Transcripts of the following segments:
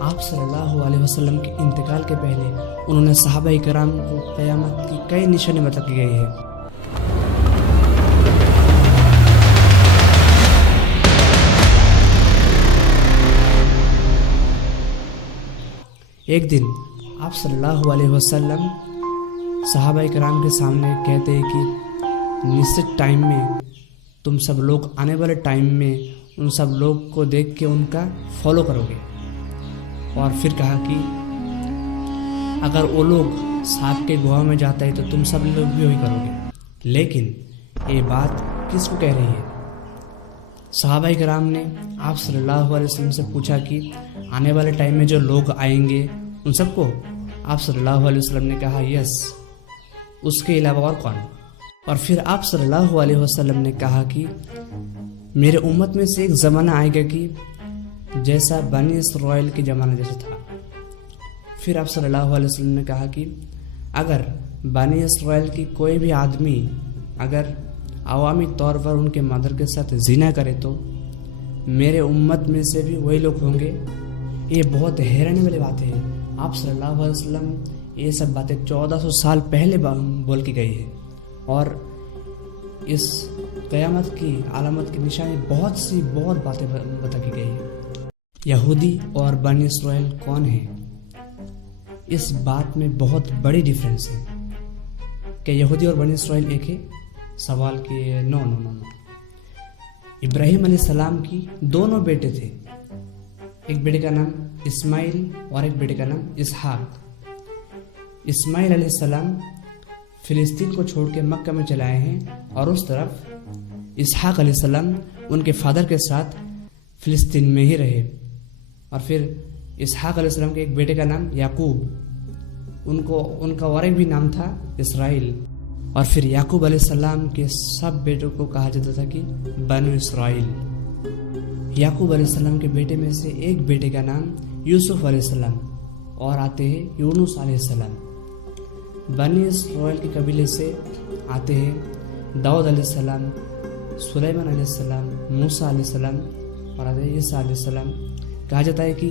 آپ صلی اللہ علیہ وسلم کے انتقال کے پہلے انہوں نے صحابہ کرام کو قیامت کی کئی نشانیں بتا کی گئی ہے۔ ایک دن آپ صلی اللہ علیہ وسلم صحابہ کرام کے سامنے کہتے ہیں کہ نشچت ٹائم میں تم سب لوگ آنے والے ٹائم میں ان سب لوگ کو دیکھ کے ان کا فالو کرو گے، اور پھر کہا کہ اگر وہ لوگ سانپ کے گوہا میں جاتا ہے تو تم سب لوگ بھی وہی کرو گے۔ لیکن یہ بات کس کو کہہ رہی ہے؟ صحابہ کرام نے آپ صلی اللہ علیہ وسلم سے پوچھا کہ آنے والے ٹائم میں جو لوگ آئیں گے ان سب کو؟ آپ صلی اللہ علیہ وسلم نے کہا یس، اس کے علاوہ اور کون؟ اور پھر آپ صلی اللہ علیہ وسلم نے کہا کہ میرے امت میں سے ایک زمانہ آئے گا کہ جیسا بنی اسرائیل کے زمانہ جیسا تھا۔ پھر آپ صلی اللہ علیہ وسلم نے کہا کہ اگر بنی اسرائیل کی کوئی بھی آدمی اگر عوامی طور پر ان کے مدر کے ساتھ زنا کرے تو میرے امت میں سے بھی وہی لوگ ہوں گے۔ یہ بہت حیرانی والی بات ہے۔ آپ صلی اللہ علیہ وسلم یہ سب باتیں 1400 سال پہلے بول کی گئی ہے، اور اس قیامت کی علامت کی نشانی بہت باتیں بتا کی گئی ہے۔ یہودی اور بنی اسرائیل کون ہیں؟ اس بات میں بہت بڑی ڈیفرنس ہے کہ یہودی اور بنی اسرائیل ایک ہے؟ سوال کہ نو۔ ابراہیم علیہ السلام کی دونوں بیٹے تھے، ایک بیٹے کا نام اسماعیل اور ایک بیٹے کا نام اسحاق۔ اسماعیل علیہ السلام فلسطین کو چھوڑ کے مکہ میں چلے آئے ہیں، اور اس طرف اسحاق علیہ السلام ان کے فادر کے ساتھ فلسطین میں ہی رہے۔ اور پھر اسحاق علیہ السلام کے ایک بیٹے کا نام یعقوب، ان کا اور ایک بھی نام تھا اسرائیل۔ اور پھر یعقوب علیہ السلام کے سب بیٹوں کو کہا جاتا تھا کہ بنو اسرائیل۔ یعقوب علیہ السلام کے بیٹے میں سے ایک بیٹے کا نام یوسف علیہ السلام، اور آتے ہیں یونس علیہ السلام۔ بنی اسرائیل کے قبیلے سے آتے ہیں داؤد علیہ السلام، سلیمان علیہ السلام، موسیٰ علیہ السلام، اور آتے ہیں عیسیٰ علیہ السلام۔ کہا جاتا ہے کہ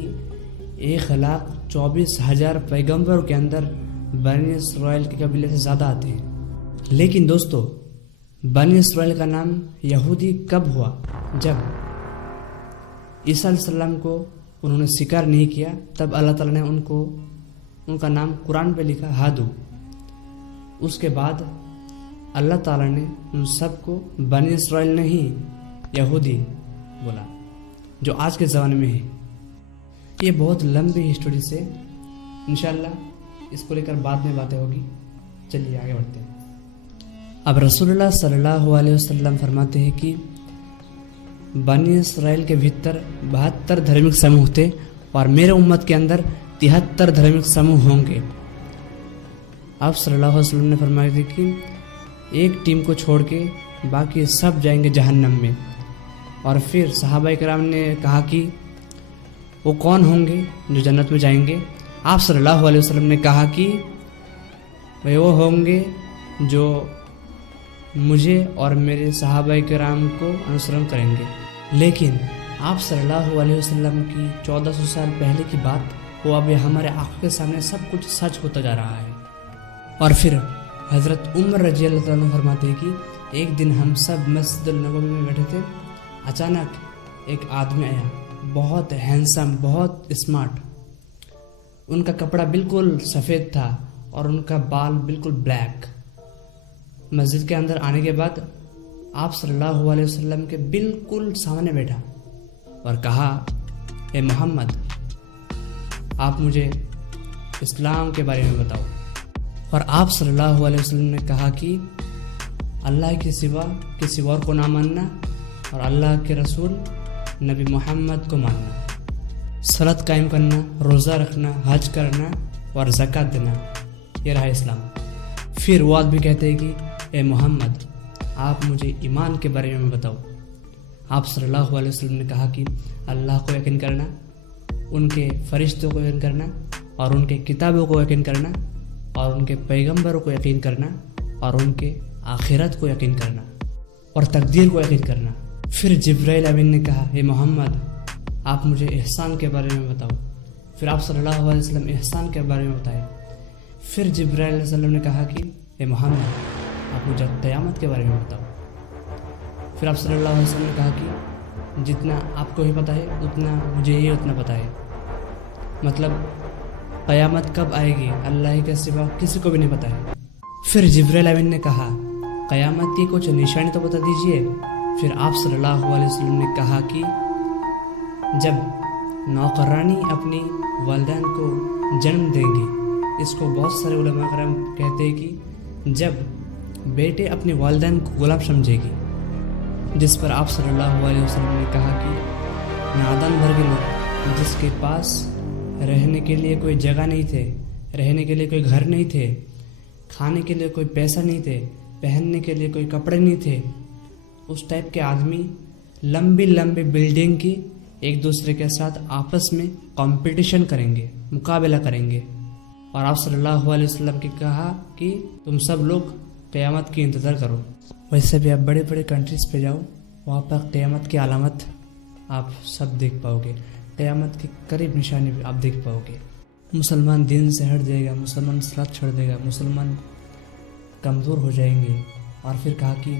1,24,000 پیغمبروں کے اندر بنی اسرائیل کے قبیلے سے زیادہ آتے ہیں۔ لیکن دوستو، بنی اسرائیل کا نام یہودی کب ہوا؟ جب عیسیٰ علیہ السلام کو انہوں نے سکار نہیں کیا، تب اللہ تعالیٰ نے ان کا نام قرآن پہ لکھا ہادو۔ اس کے بعد اللہ تعالیٰ نے ان سب کو بنی اسرائیل نہیں یہودی بولا، جو آج کے زمانے میں ہے۔ یہ بہت لمبی ہسٹوری سے انشاءاللہ اس کو لے کر بعد میں باتیں ہوگی۔ چلیے آگے بڑھتے ہیں۔ اب رسول اللہ صلی اللہ علیہ وسلم فرماتے ہیں کہ بنی اسرائیل کے بھیتر 72 دھرمک سموہ تھے، اور میرے امت کے اندر 73 دھرمک سموہ ہوں گے۔ آپ صلی اللہ علیہ وسلم نے فرمایا تھا کہ ایک ٹیم کو چھوڑ کے باقی سب جائیں گے جہنم میں۔ اور پھر صحابہ کرام نے کہا کہ وہ کون ہوں گے جو جنت میں جائیں گے؟ آپ صلی اللہ علیہ وسلم نے کہا کہ وہ ہوں گے جو مجھے اور میرے صحابہ کرام کو انسرن کریں گے۔ لیکن آپ صلی اللہ علیہ وسلم کی 1400 سال پہلے کی بات وہ اب ہمارے آنکھوں کے سامنے سب کچھ سچ ہوتا جا رہا ہے۔ اور پھر حضرت عمر رضی اللہ عنہ فرماتے ہیں کہ ایک دن ہم سب مسجد النبوی میں بیٹھے تھے، اچانک ایک آدمی آیا، بہت ہینسم، بہت اسمارٹ۔ ان کا کپڑا بالکل سفید تھا اور ان کا بال بالکل بلیک۔ مسجد کے اندر آنے کے بعد آپ صلی اللہ علیہ وسلم کے بالکل سامنے بیٹھا اور کہا، اے محمد، آپ مجھے اسلام کے بارے میں بتاؤ۔ اور آپ صلی اللہ علیہ وسلم نے کہا کہ اللہ کے سوا کسی اور کو نہ ماننا، اور اللہ کے رسول نبی محمد کو ماننا، صلاۃ قائم کرنا، روزہ رکھنا، حج کرنا اور زکوٰۃ دینا، یہ رہا اسلام۔ پھر وہ آدمی کہتے ہیں کہ اے محمد، آپ مجھے ایمان کے بارے میں بتاؤ۔ آپ صلی اللہ علیہ وسلم نے کہا کہ اللہ کو یقین کرنا، ان کے فرشتوں کو یقین کرنا، اور ان کے کتابوں کو یقین کرنا، اور ان کے پیغمبروں کو یقین کرنا، اور ان کے آخرت کو یقین کرنا، اور تقدیر کو یقین کرنا۔ پھر جبرائیل امین نے کہا، اے محمد، آپ مجھے احسان کے بارے میں بتاؤ۔ پھر آپ صلی اللہ علیہ وسلم احسان کے بارے میں بتائے۔ پھر جبرائیل علیہ السلام نے کہا کہ اے محمد آپ مجھے قیامت کے بارے میں بتاؤ۔ پھر آپ صلی اللہ علیہ وسلم نے کہا کہ جتنا آپ کو ہی پتہ ہے اتنا مجھے ہی اتنا پتہ ہے، مطلب قیامت کب آئے گی اللہ کے سوا کسی کو بھی نہیں پتہ ہے۔ پھر جبرائیل امین نے کہا قیامت کی کچھ نشانی تو بتا دیجئے۔ پھر آپ صلی اللہ علیہ وسلم نے کہا کہ جب نوکرانی اپنی والدین کو جنم دیں گی، اس کو بہت سارے علماء کرام کہتے ہیں کہ جب بیٹے اپنی والدین کو غلام سمجھے گی، جس پر آپ صلی اللہ علیہ وسلم نے کہا کہ نادان بھر کے لوگ جس کے پاس رہنے کے لیے کوئی جگہ نہیں تھے، رہنے کے لیے کوئی گھر نہیں تھے، کھانے کے لیے کوئی پیسہ نہیں تھے، پہننے کے لیے کوئی کپڑے نہیں تھے، اس ٹائپ کے آدمی لمبی لمبی بلڈنگ کی ایک دوسرے کے ساتھ آپس میں کمپٹیشن کریں گے، مقابلہ کریں گے۔ اور آپ صلی اللہ علیہ وسلم کی کہا کہ تم سب لوگ قیامت کی انتظار کرو۔ ویسے بھی آپ بڑے بڑے کنٹریز پہ جاؤ، وہاں پر قیامت کی علامت آپ سب دیکھ پاؤ گے، قیامت کی قریب نشانی بھی آپ دیکھ پاؤ گے۔ مسلمان دین سے ہٹ جائے گا، مسلمان صلاۃ چھوڑ دے گا، مسلمان کمزور ہو جائیں گے۔ اور پھر کہا کہ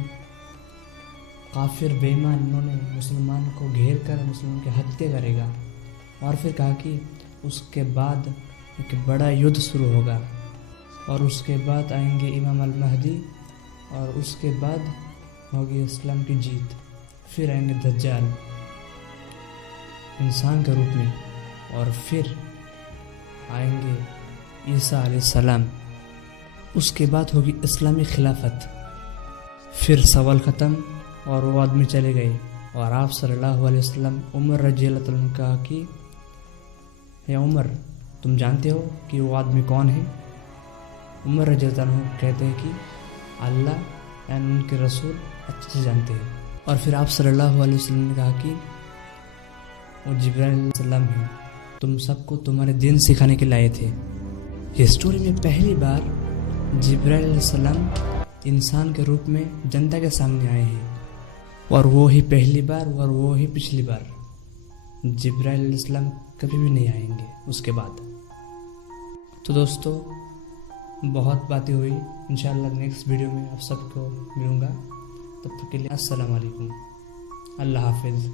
کافر بے ایمان انہوں نے مسلمان کو گھیر کر مسلمان کی ہتیا کرے گا۔ اور پھر کہا کہ اس کے بعد ایک بڑا یدھ شروع ہوگا، اور اس کے بعد آئیں گے امام المہدی، اور اس کے بعد ہوگی اسلام کی جیت۔ پھر آئیں گے دجال انسان کے روپ میں، اور پھر آئیں گے عیسیٰ علیہ السلام۔ اس کے بعد ہوگی اسلامی خلافت۔ پھر سوال ختم اور وہ آدمی چلے گئے، اور آپ صلی اللہ علیہ وسلم عمر رضی اللہ تعالیٰ عنہ کہا کہ یا عمر تم جانتے ہو کہ وہ آدمی کون ہے؟ عمر رضی اللہ عنہ کہتے ہیں کہ اللہ یعنی ان کے رسول اچھے سے جانتے ہیں۔ اور پھر آپ صلی اللہ علیہ وسلم نے کہا کہ وہ جبرائیل علیہ السلام ہیں، تم سب کو تمہارے دین سکھانے کے لائے تھے۔ ہسٹوری میں پہلی بار جبرائیل علیہ السلام انسان کے روپ میں جنتا کے سامنے آئے ہیں، اور وہ ہی پہلی بار اور وہ ہی پچھلی بار۔ جبرائیل علیہ السلام کبھی بھی نہیں آئیں گے اس کے بعد۔ تو دوستو بہت باتیں ہوئی، انشاءاللہ نیکسٹ ویڈیو میں آپ سب کو ملوں گا، تب تک کے لیے السلام علیکم، اللہ حافظ۔